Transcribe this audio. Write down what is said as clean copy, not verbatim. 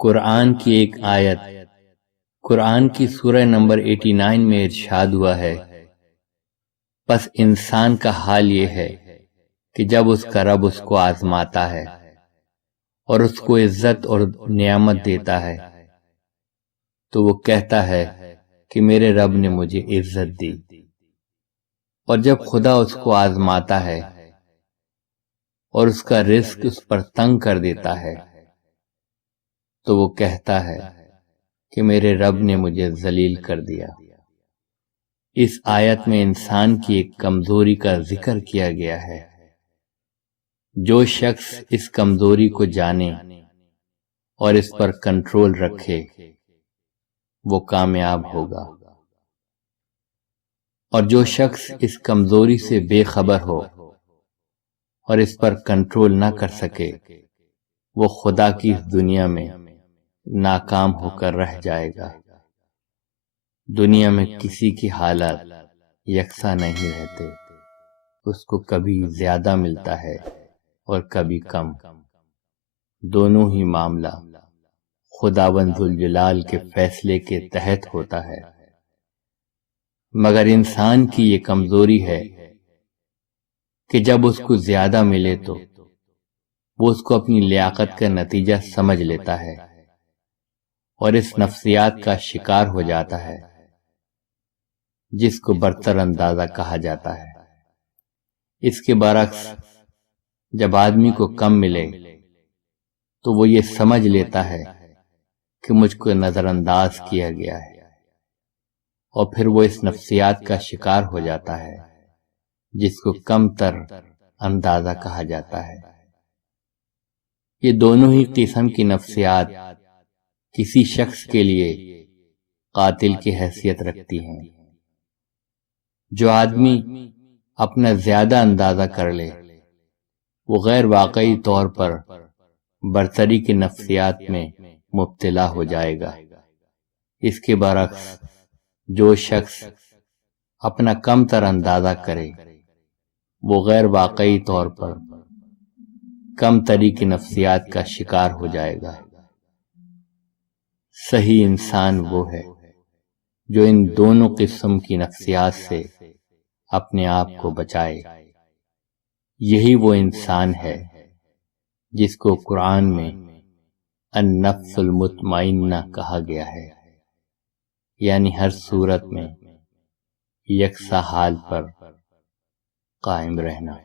قرآن کی ایک آیت قرآن کی سورہ نمبر 89 میں ارشاد ہوا ہے، پس انسان کا حال یہ ہے کہ جب اس کا رب اس کو آزماتا ہے اور اس کو عزت اور نعمت دیتا ہے تو وہ کہتا ہے کہ میرے رب نے مجھے عزت دی، اور جب خدا اس کو آزماتا ہے اور اس کا رزق اس پر تنگ کر دیتا ہے تو وہ کہتا ہے کہ میرے رب نے مجھے ذلیل کر دیا۔ اس آیت میں انسان کی ایک کمزوری کا ذکر کیا گیا ہے۔ جو شخص اس کمزوری کو جانے اور اس پر کنٹرول رکھے وہ کامیاب ہوگا، اور جو شخص اس کمزوری سے بے خبر ہو اور اس پر کنٹرول نہ کر سکے وہ خدا کی اس دنیا میں ناکام ہو کر رہ جائے گا۔ دنیا میں کسی کی حالت یکساں نہیں رہتے، اس کو کبھی زیادہ ملتا ہے اور کبھی کم۔ دونوں ہی معاملہ خداوند ذوالجلال کے فیصلے کے تحت ہوتا ہے، مگر انسان کی یہ کمزوری ہے کہ جب اس کو زیادہ ملے تو وہ اس کو اپنی لیاقت کا نتیجہ سمجھ لیتا ہے اور اس نفسیات کا شکار ہو جاتا ہے جس کو برتر اندازہ کہا جاتا ہے۔ اس کے برعکس جب آدمی کو کم ملے تو وہ یہ سمجھ لیتا ہے کہ مجھ کو نظر انداز کیا گیا ہے، اور پھر وہ اس نفسیات کا شکار ہو جاتا ہے جس کو کم تر اندازہ کہا جاتا ہے۔ یہ دونوں ہی قسم کی نفسیات کسی شخص کے لیے قاتل کی حیثیت رکھتی ہیں۔ جو آدمی اپنا زیادہ اندازہ کر لے وہ غیر واقعی طور پر برتری کی نفسیات میں مبتلا ہو جائے گا۔ اس کے برعکس جو شخص اپنا کم تر اندازہ کرے وہ غیر واقعی طور پر کم تری کی نفسیات کا شکار ہو جائے گا۔ صحیح انسان وہ ہے جو ان دونوں قسم کی نفسیات سے اپنے آپ کو بچائے۔ یہی وہ انسان ہے جس کو قرآن میں النفس المطمئنہ کہا گیا ہے، یعنی ہر صورت میں یکساں حال پر قائم رہنا۔